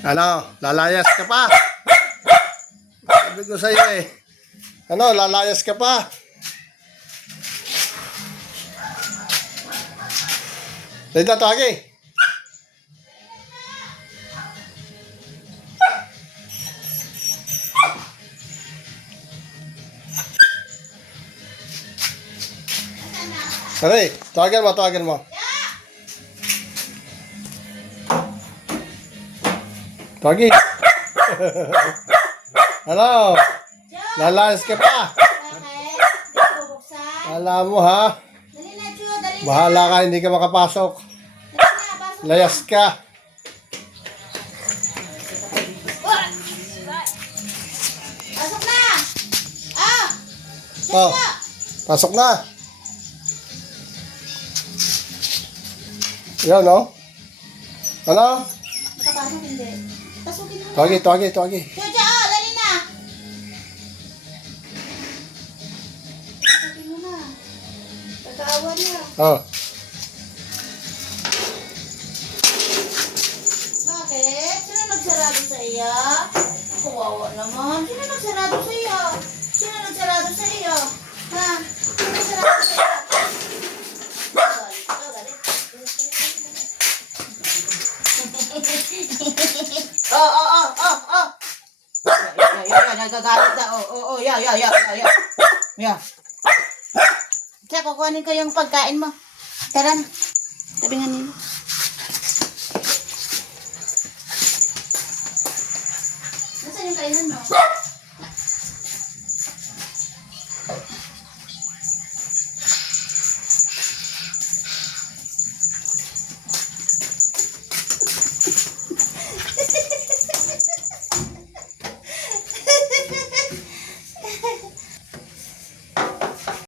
Ano, lalayas ka pa? Sabi ko sa'yo eh. Ano, lalayas ka pa? Dito, Tagi. Aray, tawagan mo, tawagan mo. Tagi. Ano? Lalayas ka pa? Bakit? Bubuksan? Alam mo ha? Dali na, Chu. Dali na. Bahala ka, hindi ka makapasok. Dali na. Pasok Layas ka. Pasok na. Ah! Oh, pasok na. Yan, no? Ano? Nakapasok hindi. Pasukin mo na. Tagi, tagi, tagi. Chucha, oh, dali na. Pasukin mo na. Pagkaawa na. Oh. Bakit? Sino nagsarado sa iyo? Kawawa naman. Sino nagsarado sa iyo? Sino nagsarado sa iyo? Ha? Sino nagsarado sa iyo? Oh. Nagagalit na. Yeah. Kaya kukuhanin ko yung pagkain mo. Tara na. Tabi nga nila. Nasaan yung kainan mo?